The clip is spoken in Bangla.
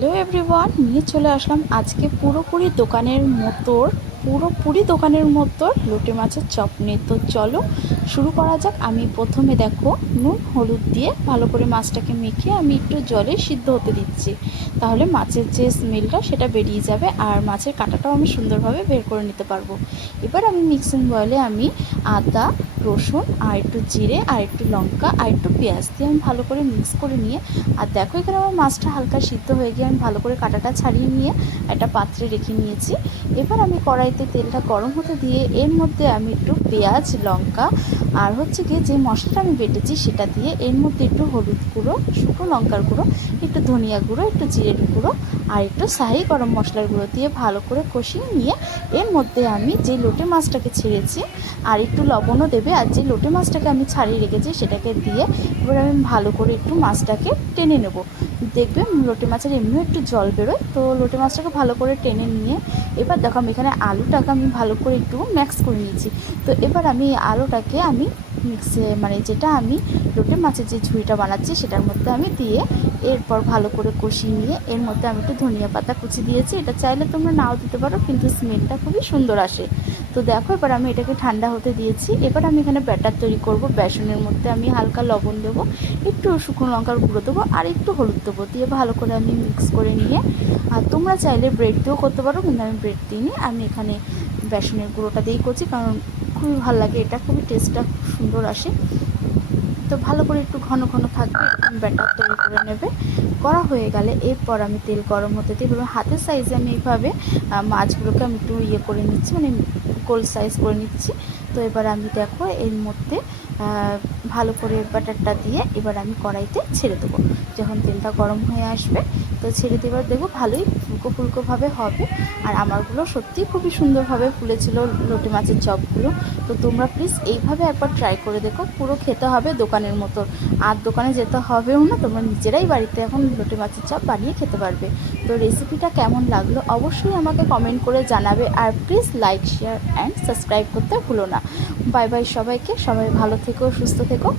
হ্যালো এভরিওয়ান নিয়ে চলে আসলাম আজকে পুরোপুরি দোকানের মতোর পুরোপুরি দোকানের মতো লোটে মাছের চপ তো চলো, শুরু করা যাক। আমি প্রথমে দেখো, নুন, হলুদ দিয়ে ভালো করে মাছটাকে মেখে আমি একটু জলে সিদ্ধ হতে দিচ্ছি। তাহলে মাছের যে স্মেলটা সেটা বেরিয়ে যাবে আর মাছের কাঁটাটাও আমি সুন্দরভাবে বের করে নিতে পারব। এবার আমি মিক্সিং বয়েলে আমি আদা, রসুন, আর একটু জিরে, আর একটু লঙ্কা, আর একটু পেঁয়াজ দিয়ে আমি ভালো করে মিক্স করে নিয়ে, আর দেখো এখানে আমার মাছটা হালকা সিদ্ধ হয়ে গিয়ে আমি ভালো করে কাঁটাটা ছাড়িয়ে নিয়ে একটা পাত্রে রেখে নিয়েছি। এবার আমি কড়াইতে তেলটা গরম হতে দিয়ে এর মধ্যে আমি একটু পেঁয়াজ, লঙ্কা আর হচ্ছে গিয়ে যে মশলাটা আমি বেটেছি সেটা দিয়ে এর মধ্যে একটু হলুদ গুঁড়ো, শুকনো লঙ্কার গুঁড়ো, একটু ধনিয়া গুঁড়ো, একটু জিরের গুঁড়ো আর একটু শাহি গরম মশলার গুঁড়ো দিয়ে ভালো করে কষিয়ে নিয়ে এর মধ্যে আমি যে লোটে মাছটাকে ছেড়েছি আর একটু লবণও দেবে আর যে লোটে মাছটাকে আমি ছাড়িয়ে রেখেছি সেটাকে দিয়ে এবার আমি ভালো করে একটু মাছটাকে টেনে নেব। দেখবে লোটে মাছের এমনিও একটু জল বেরোয়। তো লোটে মাছটাকে ভালো করে টেনে নিয়ে এবার দেখো আমি এখানে আলুটাকে আমি ভালো করে একটু ম্যাক্স করে নিয়েছি। তো এবার আমি আলুটাকে আমি মিক্সে মানে যেটা আমি লোটে মাছের যে ঝুড়িটা বানাচ্ছি সেটার মধ্যে আমি দিয়ে এরপর ভালো করে কষিয়ে নিয়ে এর মধ্যে আমি একটু ধনিয়া পাতা কুচি দিয়েছি। এটা চাইলে তোমরা নাও দিতে পারো, কিন্তু স্মেলটা খুবই সুন্দর আসে। তো দেখো, এবার আমি এটাকে ঠান্ডা হতে দিয়েছি। এবার আমি এখানে ব্যাটার তৈরি করব। বেসনের মধ্যে আমি হালকা লবণ দেবো, একটু শুকনো লঙ্কার গুঁড়ো দেবো, আর একটু হলুদ দেবো দিয়ে ভালো করে আমি মিক্স করে নিয়ে, আর তোমরা চাইলে ব্রেড দিয়েও করতে পারো, কিন্তু আমি ব্রেড দিইনি। আমি এখানে বেসনের গুঁড়োটা দিয়েই করছি, কারণ খুবই ভালো লাগে এটা, খুবই টেস্টটা খুব সুন্দর আসে। তো ভালো করে একটু ঘন ঘন থাকবে, ব্যাটার তৈরি করে নেবে। করা হয়ে গেলে এরপর আমি তেল গরম হতে দিই। হাতের সাইজে আমি এইভাবে মাছগুলোকে আমি একটু ইয়ে করে নিচ্ছি মানে গোল সাইজ করে নিচ্ছি। তো এবার আমি দেখো এর মধ্যে ভালো করে বাটারটা দিয়ে এবার আমি কড়াইতে ছেড়ে দেবো। যখন তেলটা গরম হয়ে আসবে, তো ছেড়ে দেবার দেখব ভালোই ফুলকো ফুলকোভাবে হবে। আর আমারগুলো সত্যিই খুবই সুন্দরভাবে ফুলেছিল লোটে মাছের চপগুলো। তো তোমরা প্লিজ এইভাবে একবার ট্রাই করে দেখো। পুরো খেতে হবে দোকানের মতো। আর দোকানে যেতে হবেও না, তোমরা নিজেরাই বাড়িতে এখন লোটে মাছের চপ বানিয়ে খেতে পারবে। তো রেসিপিটা কেমন লাগল অবশ্যই আমাকে কমেন্ট করে জানাবে আর please like share and subscribe করতে ভুলো না। বাই বাই সবাইকে। সবাই ভালো থেকো, সুস্থ থেকো।